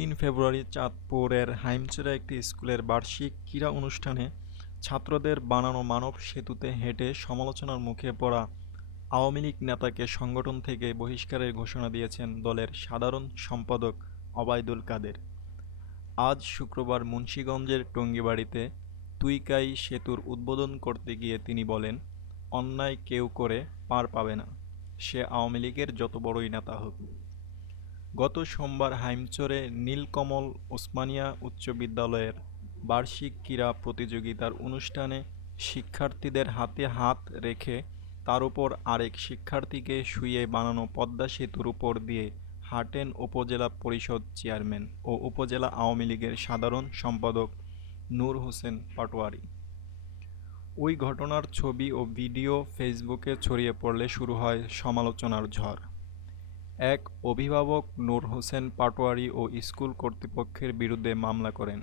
৩ ফেব্রুয়ারি চাঁদপুরের হাইমচরে একটি স্কুলের বার্ষিক ক্রীড়া অনুষ্ঠানে ছাত্রদের বানানো মানব সেতুতে হেঁটে সমালোচনার মুখে পড়া আওয়ামী লীগ নেতাকে সংগঠন থেকে বহিষ্কারের ঘোষণা দিয়েছেন দলের সাধারণ সম্পাদক ওবায়দুল কাদের। আজ শুক্রবার মুন্সিগঞ্জের টঙ্গিবাড়ীতে তুইকাই সেতুর উদ্বোধন করতে গিয়ে তিনি বলেন, অন্যায় কেউ করে পার পাবে না, সে আওয়ামী লীগের যত বড়ই নেতা হোক। গত সোমবার হাইমচরে নীলকমল ওসমানিয়া উচ্চ বিদ্যালয়ের বার্ষিক ক্রীড়া প্রতিযোগিতার অনুষ্ঠানে শিক্ষার্থীদের হাতে হাত রেখে তার উপর আরেক শিক্ষার্থীকে শুইয়ে বানানো পদ্মা সেতুর উপর দিয়ে হাঁটেন উপজেলা পরিষদ চেয়ারম্যান ও উপজেলা আওয়ামী লীগের সাধারণ সম্পাদক নূর হোসেন পাটোয়ারী। ওই ঘটনার ছবি ও ভিডিও ফেসবুকে ছড়িয়ে পড়লে শুরু হয় সমালোচনার ঝড়। এক অভিভাবক নূর হোসেন পাটোয়ারী ও স্কুল কর্তৃপক্ষের বিরুদ্ধে মামলা করেন।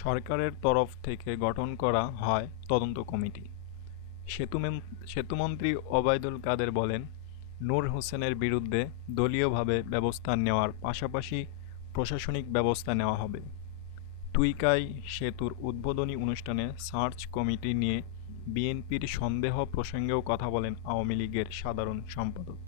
সরকারের তরফ থেকে গঠন করা হয় তদন্ত কমিটি। সেতুমন্ত্রী ওবায়দুল কাদের বলেন, নূর হোসেনের বিরুদ্ধে দলীয়ভাবে ব্যবস্থা নেওয়ার পাশাপাশি প্রশাসনিক ব্যবস্থা নেওয়া হবে। তুইকাই সেতুর উদ্বোধনী অনুষ্ঠানে সার্চ কমিটি নিয়ে বিএনপির সন্দেহ প্রসঙ্গেও কথা বলেন আওয়ামী লীগের সাধারণ সম্পাদক।